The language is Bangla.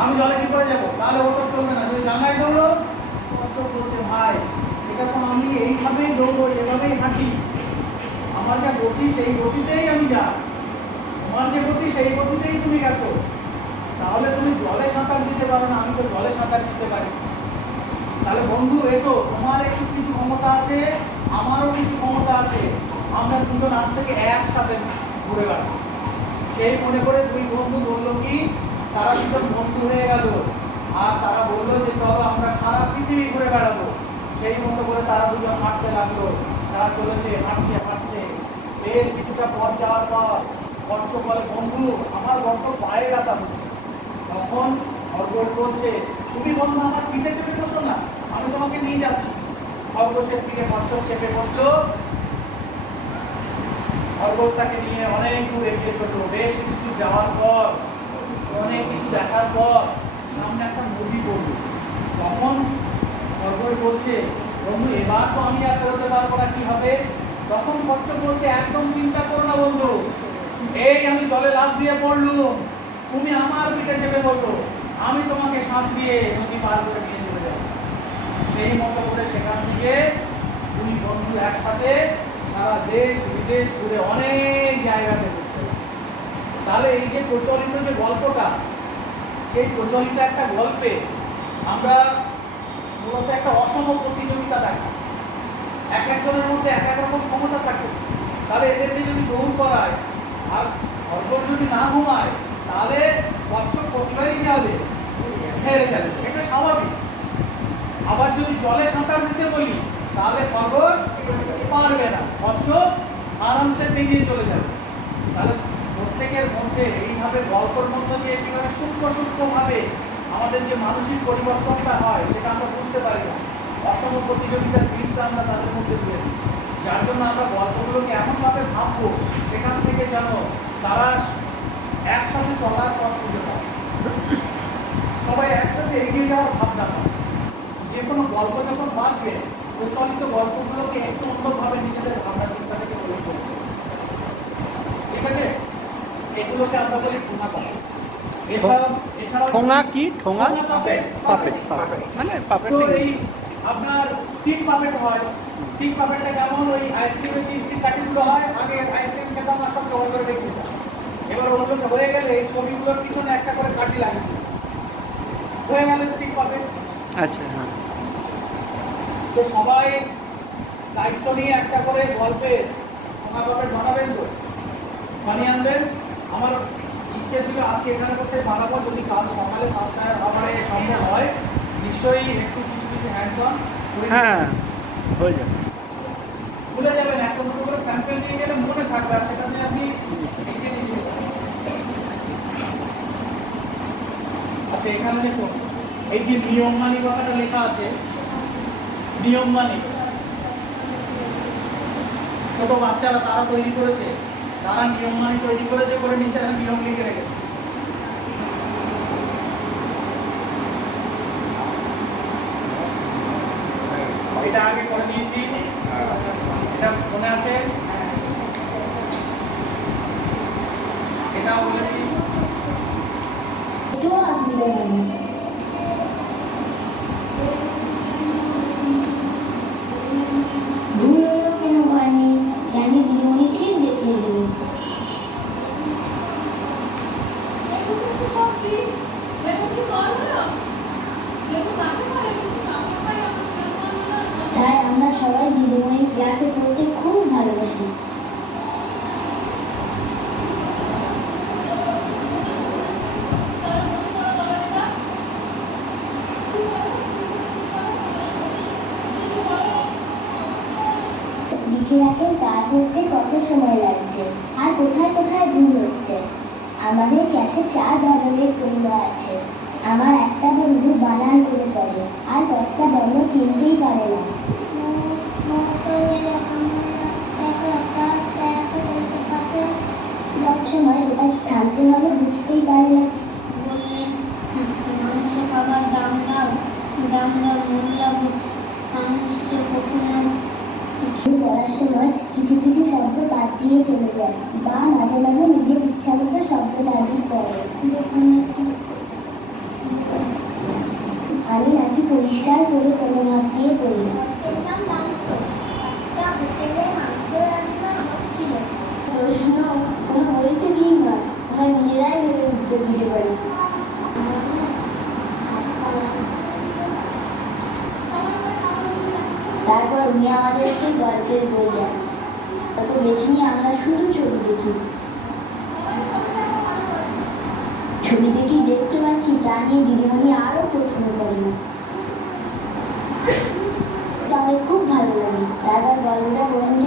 আমি জলে কি করে যাবো? তাহলে ওসব চলবে না। যদি ডাঙায় দৌড়ো, ওসব বলছে ভাই এটা তো আমি এইভাবেই দৌড়ো, এভাবেই হাঁটি, আমার যা গতি সেই গতিতেই আমি যাই, তোমার যে গতি সেই গতিতেই তুমি গেছো, তাহলে তুমি জলে সাঁতার দিতে পারো না, আমি তো জলে সাঁতার দিতে পারি। তাহলে বন্ধু এসো, তোমার একটু কিছু ক্ষমতা আছে, আমারও কিছু ক্ষমতা আছে, আমরা দুজন আজ থেকে একসাথে ঘুরে বেড়াবো। সেই মনে করে দুই বন্ধু বললো কি, তারা দুজন বন্ধু হয়ে গেল, আর তারা বললো যে চলো আমরা সারা পৃথিবী ঘুরে বেড়াবো। সেই মতো করে তারা দুজন হাঁটতে লাগলো। তারা চলেছে, হাঁটছে হাঁটছে, বেশ কিছুটা পথ যাওয়ার পর কচ্ছ বলে, বন্ধু আমার বড্ড পায়ে ব্যথা হচ্ছে। তখন খরগোশ বলছে, তুমি বন্ধু আমার পিঠে চেপে বসো না, আমি তোমাকে নিয়ে যাচ্ছি। খরগোশের পিঠে কচ্ছপ চেপে বসলো। খরগোশ তাকে নিয়ে অনেক দূর এগিয়ে চললো। বেশ কিছু যাওয়ার পর, অনেক কিছু দেখার পর সামনে একটা নদী পড়লো। তখন খরগোশ বলছে, বন্ধু এবার তো আমি আর করতে পারবো না, কি হবে? তখন কচ্ছপ বলছে, একদম চিন্তা করো না বন্ধু, এই আমি জলে লাফ দিয়ে পড়লুম, তুমি আমার পিঠে চেপে বসো, আমি তোমাকে সাঁতরিয়ে নদী পার করে নিয়ে চলে যাবো। সেই মতো করে সেখান থেকে দুই বন্ধু একসাথে সারা দেশ বিদেশ ঘুরে অনেক জায়গাতে ঘুরতে। তাহলে এই যে প্রচলিত যে গল্পটা, সেই প্রচলিত একটা গল্পে আমরা মূলত একটা অসম প্রতিযোগিতা দেখা, এক একজনের মধ্যে এক এক রকম ক্ষমতা থাকে। তাহলে এদেরকে যদি দৌড় করায় আর খরগোশ যদি না ঘুমায়, তাহলে কচ্ছপ প্রতিবারই কি হবে? হেরে যাবে, এটা স্বাভাবিক। আবার যদি জলে সাঁতার দিতে বলি, তাহলে খরগোশ পারবে না, কচ্ছপ আরামসে পেরিয়ে চলে যাবে। তাহলে প্রত্যেকের মধ্যে এইভাবে গল্পের মধ্যে দিয়ে কিভাবে সূক্ষ্ম সূক্ষ্মভাবে আমাদের যে মানসিক পরিবর্তনটা হয় সেটা আমরা বুঝতে পারি না। অসম প্রতিযোগিতার বীজটা আমরা তাদের মধ্যে দিয়ে দিই, যার জন্য আমরা গল্পগুলোকে এমনভাবে ভাববো সেখান থেকে যেন তারা একসাথে চলার পথ খুঁজে পায়, সবাই একসাথে এগিয়ে যাওয়ার ভাবনা পায়। যে কোনো গল্প যখন বাঁধবে, প্রচলিত গল্পগুলোকে একটু অন্যভাবে নিজেদের ভাবনা চিন্তা থেকে প্রয়োগ করবে। ঠিক আছে, এগুলোকে আমরা বলি ঠোঙা পাপেট। ঠোঙা কি? ঠোঙা পাপেট, মানে পাপেট আপনার স্টিক পাপেট হয়। স্টিক পাপেটটা কেমন? ওই আইসক্রিমের যে স্টিক কাঠিগুলো হয়, আগে আইসক্রিম খেতাম আর সব জল করে রেখে দিতাম। এবার ওজন হয়ে গেলে এই ছবিগুলোর পিছনে একটা করে কাঠি লাগিয়ে দিতাম, হয়ে গেল স্টিক পাপেট। আচ্ছা, হ্যাঁ। তো সবাই দায়িত্ব নিয়ে একটা করে গল্পের ঠোঙা পাপেট বানাবেন, তো বানিয়ে আনবেন। আমার ইচ্ছে ছিল আজকে এখানে বসে বানাবো, যদি কাল সকালে 5টায় আবার সম্ভব হয় নিশ্চয়ই একটু কিছু কিছু হ্যান্ডস অন হ্যাঁ হয়ে যাবে, ভুলে যাবেন। একটা দুটো করে স্যাম্পল নিয়ে গেলে মনে থাকবে, আর সেটা নিয়ে আপনি লিখে নিয়ে যেতে পারেন। আচ্ছা, এখানে দেখুন এই যে নিয়ম মানি কথাটা লেখা আছে, নিয়ম মানি ছোট বাচ্চারা তারা তৈরি করেছে, তারা নিয়ম মানি তৈরি করেছে, করে নিচে নিয়ম লিখে রেখেছে। এটা আগে করে দিয়েছি, এটা মনে আছে, এটা বলেছি। তাই আমরা সবাই দিদিমণির ক্লাসে পড়তে খুব ভালোবাসি। লিখে রাখেন কার পড়তে কত সময় লাগছে আর কোথায় কোথায় ভুল হচ্ছে। আমাদের ক্লাসে 4 ধরনের পড়ুয়া আছে। আমার একটা বন্ধু বানান করে পড়ে, আর কয়েকটা বর্ণ চিনতেই পারে না। সময় ওটা থামতে হবে, বুঝতেই পারে না। বললেন মানুষের খাবার দাম দাও, দাম দাও, মূল্য মানুষ কখনো কিছু পড়ার সময় কিছু কিছু শব্দ বাদ দিয়ে চলে যায়, বা মাঝে মাঝে নিজের ইচ্ছা মতো শব্দ বাদ দিয়ে পড়ে। পরিষ্কার করে কোনো ভাত দিয়ে করলেন। প্রশ্ন কোনো বই থেকেই নয়, আমরা নিজেরাই ভেবে উত্তর দিতে পারি। তারপর উনি আমাদেরকে গল্পের বই দেন। অত দেখিনি, আমরা শুধু ছবি দেখি। ছবিতে কি দেখতে পাচ্ছি তা নিয়ে দিদিমণি আরো প্রশ্ন করেন। আমাদের খুব ভালো লাগে। তারপর গল্পটা বলতে